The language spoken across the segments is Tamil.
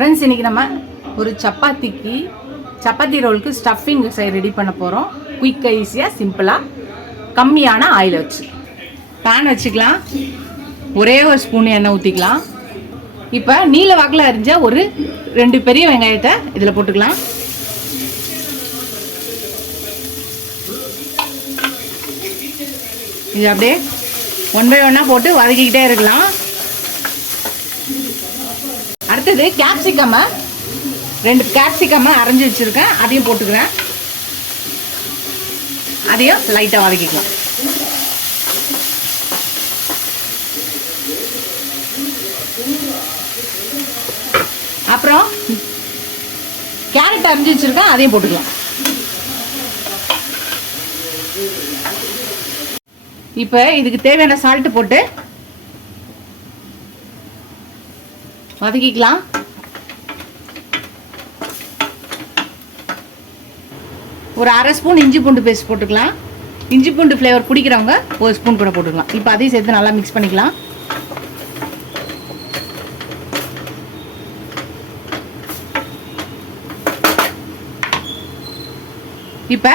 ஃப்ரெண்ட்ஸ், இன்றைக்கி நம்ம ஒரு சப்பாத்தி ரோலுக்கு ஸ்டஃபிங் ரெடி பண்ண போகிறோம். குயிக்காக, ஈஸியாக, சிம்பிளாக, கம்மியான ஆயில் வச்சு பேன் வச்சுக்கலாம். ஒரே ஒரு ஸ்பூன் எண்ணெய் ஊற்றிக்கலாம். இப்போ நீல வாக்கில் அரிஞ்ச ஒரு 2 பெரிய வெங்காயத்தை இதில் போட்டுக்கலாம். இது அப்படியே 1 by 1 போட்டு வதக்கிக்கிட்டே இருக்கலாம். அடுத்தது கேப்சிகம்மை 2 கேப்சிகம்மை அரைஞ்சி வச்சுருக்கேன், அதையும் போட்டுக்கிறேன். அதையும் லைட்டாக வதக்கிக்கலாம். அப்புறம் கேரட் அரைஞ்சி வச்சுருக்கேன், அதையும் போட்டுக்கலாம். இப்போ இதுக்கு தேவையான சால்ட்டு போட்டு வதக்கிக்கலாம். ஒரு 1/2 ஸ்பூன் இஞ்சி பூண்டு பேஸ்ட் போட்டுக்கலாம். இஞ்சி பூண்டு ஃப்ளேவர் பிடிக்கிறவங்க 1 ஸ்பூன் கூட போட்டுக்கலாம். இப்போ அதையும் சேர்த்து நல்லா மிக்ஸ் பண்ணிக்கலாம். இப்போ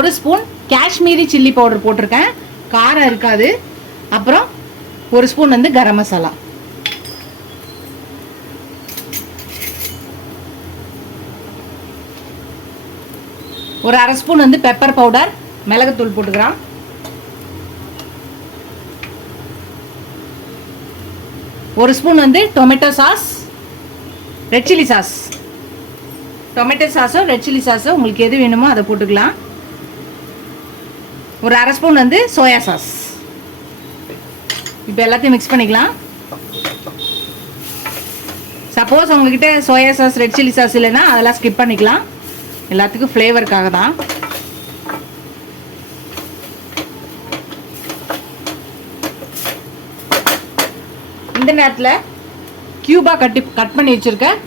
1 ஸ்பூன் காஷ்மீரி சில்லி பவுடர் போட்டிருக்கேன், காரம் இருக்காது. அப்புறம் 1 ஸ்பூன் கரம் மசாலா. ஒரு 1/2 ஸ்பூன் பெப்பர் பவுடர், மிளகுத்தூள் போட்டுக்கிறோம். ஒரு spoon tomato sauce, red chilli sauce. Tomato சாஸோ ரெட் சில்லி சாஸோ உங்களுக்கு எது வேணுமோ அதை போட்டுக்கலாம். ஒரு 1/2 ஸ்பூன் சோயா சாஸ். இப்போ எல்லாத்தையும் மிக்ஸ் பண்ணிக்கலாம். சப்போஸ் உங்ககிட்ட soya sauce red chilli sauce இல்லைன்னா அதெல்லாம் ஸ்கிப் பண்ணிக்கலாம். எல்லாத்துக்கும் ஃப்ளேவருக்காக தான். இந்த நேரத்தில் கியூபாக கட் பண்ணி வச்சுருக்கேன்,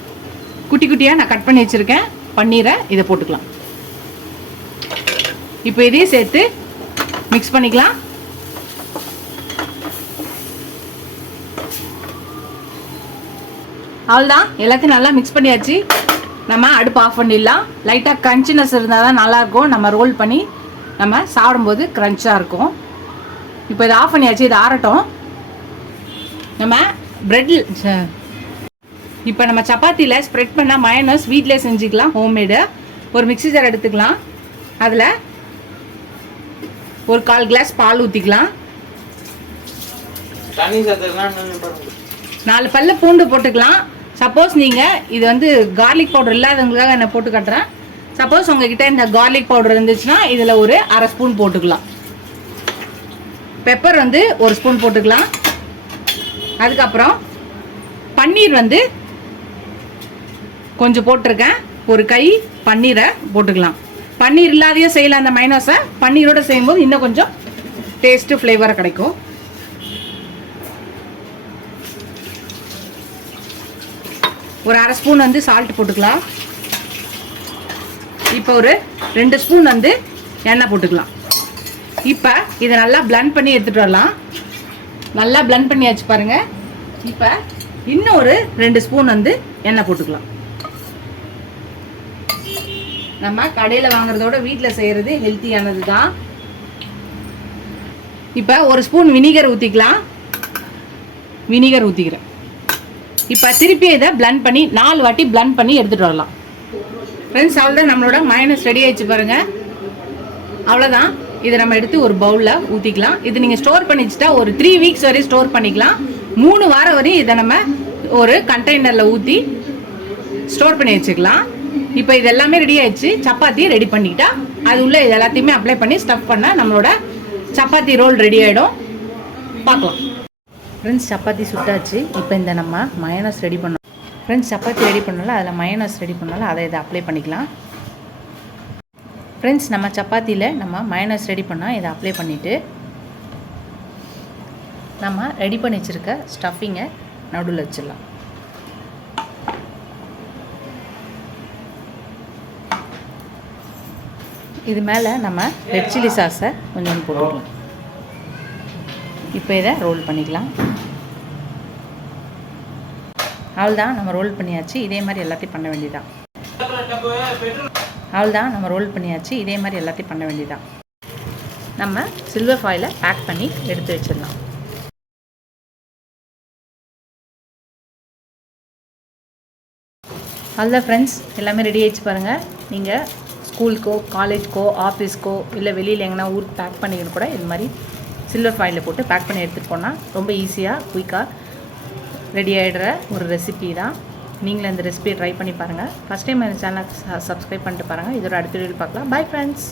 குட்டி குட்டியாக நான் கட் பண்ணி வச்சுருக்கேன் பன்னீரை இதை போட்டுக்கலாம். இப்போ இதையும் சேர்த்து மிக்ஸ் பண்ணிக்கலாம். அவ்வளோதான், எல்லாத்தையும் நல்லா மிக்ஸ் பண்ணியாச்சு. நம்ம அடுப்பு ஆஃப் பண்ணிடலாம். லைட்டாக க்ரன்ச்சினஸ் இருந்தால் தான் நல்லாயிருக்கும். நம்ம ரோல் பண்ணி நம்ம சாப்பிடும்போது க்ரன்ச்சாக இருக்கும். இப்போ இதை ஆஃப் பண்ணியாச்சு, இது ஆறட்டும். நம்ம ப்ரெட்டில் இப்போ நம்ம சப்பாத்தியில் ஸ்ப்ரெட் பண்ணால் மயோனைஸ் வீட்டிலே செஞ்சுக்கலாம், ஹோம்மேடு. ஒரு மிக்ஸி ஜார் எடுத்துக்கலாம். அதில் ஒரு 1/4 கிளாஸ் பால் ஊற்றிக்கலாம். 4 பல்லு பூண்டு போட்டுக்கலாம். சப்போஸ் நீங்கள் இது கார்லிக் பவுடர் இல்லாதவங்களுக்காக என்ன போட்டு கட்டுறேன். சப்போஸ் உங்ககிட்ட இந்த கார்லிக் பவுடர் இருந்துச்சுன்னா இதில் ஒரு 1/2 ஸ்பூன் போட்டுக்கலாம். பெப்பர் 1 ஸ்பூன் போட்டுக்கலாம். அதுக்கப்புறம் பன்னீர் கொஞ்சம் போட்டிருக்கேன், ஒரு கை பன்னீரை போட்டுக்கலாம். பன்னீர் இல்லாதையும் செய்யலாம் அந்த மைனஸை. பன்னீரோடு செய்யும்போது இன்னும் கொஞ்சம் டேஸ்ட்டு ஃப்ளேவராக கிடைக்கும். ஒரு 1/2 ஸ்பூன் சால்ட் போட்டுக்கலாம். இப்போ ஒரு 2 ஸ்பூன் எண்ணெய் போட்டுக்கலாம். இப்போ இதை நல்லா பிளெண்ட் பண்ணி எடுத்துகிட்டு வரலாம். நல்லா பிளெண்ட் பண்ணியாச்சு பாருங்கள். இப்போ இன்னும் ஒரு 2 ஸ்பூன் எண்ணெய் போட்டுக்கலாம். நம்ம கடையில் வாங்குறதோட வீட்டில் செய்கிறது ஹெல்த்தியானது தான். இப்போ 1 ஸ்பூன் வினிகர் ஊற்றிக்கலாம். வினிகர் ஊற்றிக்கிறேன். இப்போ திருப்பி இதை பிளெண்ட் பண்ணி 4 வாட்டி பிளெண்ட் பண்ணி எடுத்துகிட்டு வரலாம். ஃப்ரெண்ட்ஸ், அவ்வளோதான், நம்மளோட மயோனைஸ் ரெடி ஆகிடுச்சு பாருங்கள். அவ்வளோதான். இதை நம்ம எடுத்து ஒரு பவுலில் ஊற்றிக்கலாம். இது நீங்கள் ஸ்டோர் பண்ணி வச்சுட்டா ஒரு 3 வீக்ஸ் வரையும் ஸ்டோர் பண்ணிக்கலாம். 3 வாரம் வரையும் இதை நம்ம ஒரு கண்டெய்னரில் ஊற்றி ஸ்டோர் பண்ணி வச்சுக்கலாம். இப்போ இது எல்லாமே ரெடி ஆயிடுச்சு. சப்பாத்தி ரெடி பண்ணிக்கிட்டா அது உள்ள இது எல்லாத்தையுமே அப்ளை பண்ணி ஸ்டஃப் பண்ணால் நம்மளோட சப்பாத்தி ரோல் ரெடி ஆகிடும். பார்க்கலாம். ஃப்ரெண்ட்ஸ், சப்பாத்தி சுட்டாச்சு. இப்போ இந்த நம்ம மயோனைஸ் ரெடி பண்ணோம். ஃப்ரெண்ட்ஸ், சப்பாத்தி ரெடி பண்ணாலும் அதில் மயோனைஸ் ரெடி பண்ணாலும் அதை இதை அப்ளை பண்ணிக்கலாம். ஃப்ரெண்ட்ஸ், நம்ம சப்பாத்தியில் நம்ம மயோனைஸ் ரெடி பண்ணால் இதை அப்ளை பண்ணிவிட்டு நம்ம ரெடி பண்ணி வச்சுருக்க ஸ்டஃபிங்கை நடுவில் வச்சிடலாம். இது மேலே நம்ம ரெட் சில்லி சாஸை கொஞ்சம் போட்டுக்கலாம். இப்போ இதை ரோல் பண்ணிக்கலாம். அவ்வளோதான், நம்ம ரோல் பண்ணியாச்சு. இதே மாதிரி எல்லாத்தையும் பண்ண வேண்டியதான். அவ்வளோதான், நம்ம ரோல் பண்ணியாச்சு. இதே மாதிரி எல்லாத்தையும் பண்ண வேண்டியதான். நம்ம சில்வர் ஃபாயிலை பேக் பண்ணி எடுத்து வச்சிடலாம். அவ்வளோதான் ஃப்ரெண்ட்ஸ், எல்லாமே ரெடி ஆகிடுச்சு பாருங்கள். நீங்கள் ஸ்கூலுக்கோ காலேஜ்க்கோ ஆஃபீஸ்க்கோ இல்லை வெளியில் எங்கன்னா ஊருக்கு பேக் பண்ணிக்கிட்டு கூட இது மாதிரி சில்வர் ஃபாயிலில் போட்டு பேக் பண்ணி எடுத்துகிட்டு போனால் ரொம்ப ஈஸியாக குயிக்காக ரெடி ஆகிடுற ஒரு ரெசிபி தான். நீங்களும் இந்த ரெசிபியை ட்ரை பண்ணி பாருங்கள். ஃபஸ்ட் டைம் இந்த சேனலை சப்ஸ்கிரைப் பண்ணிட்டு பாருங்கள். இதோட அடுத்த வீடியோ பார்க்கலாம். Bye friends.